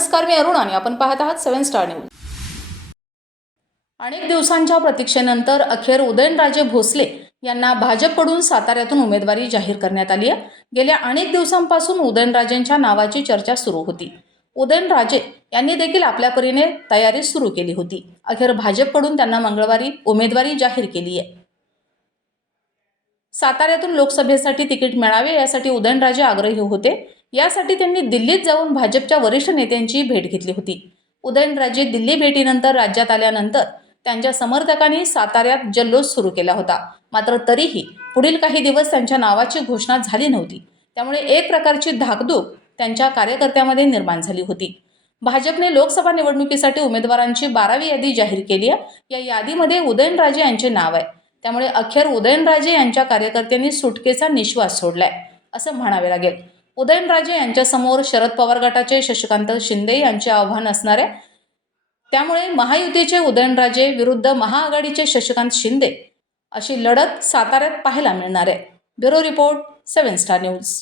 नमस्कार मी अरुण आणि आपण पाहत आहात सेव्हन स्टार न्यूज. अनेक दिवसांच्या प्रतीक्षेनंतर अखेर उदयनराजे भोसले यांना भाजपकडून साताऱ्यातून उमेदवारी जाहीर करण्यात आली आहे. गेल्या अनेक दिवसांपासून उदयनराजेंच्या नावाची चर्चा सुरू होती. उदयनराजे यांनी देखील आपल्या परीने तयारी सुरू केली होती. अखेर भाजपकडून त्यांना मंगळवारी उमेदवारी जाहीर केली आहे. साताऱ्यातून लोकसभेसाठी तिकीट मिळावे यासाठी उदयनराजे आग्रही होते. यासाठी त्यांनी दिल्लीत जाऊन भाजपच्या वरिष्ठ नेत्यांची भेट घेतली होती. उदयनराजे दिल्ली भेटीनंतर राज्यात आल्यानंतर त्यांच्या समर्थकांनी साताऱ्यात जल्लोष सुरू केला होता. मात्र तरीही पुढील काही दिवस त्यांच्या नावाची घोषणा झाली नव्हती. त्यामुळे एक प्रकारची धाकधूक त्यांच्या कार्यकर्त्यामध्ये निर्माण झाली होती. भाजपने लोकसभा निवडणुकीसाठी उमेदवारांची बारावी यादी जाहीर केली आहे. या यादीमध्ये उदयनराजे यांचे नाव आहे. त्यामुळे अखेर उदयनराजे यांच्या कार्यकर्त्यांनी सुटकेचा निश्वास सोडलाय असं म्हणावे लागेल. उदयनराजे यांच्यासमोर शरद पवार गटाचे शशिकांत शिंदे यांचे आव्हान असणार. आहे त्यामुळे महायुतीचे उदयनराजे विरुद्ध महाआघाडीचे शशिकांत शिंदे अशी लढत साताऱ्यात पाहायला मिळणार. आहे bureau report seven star news.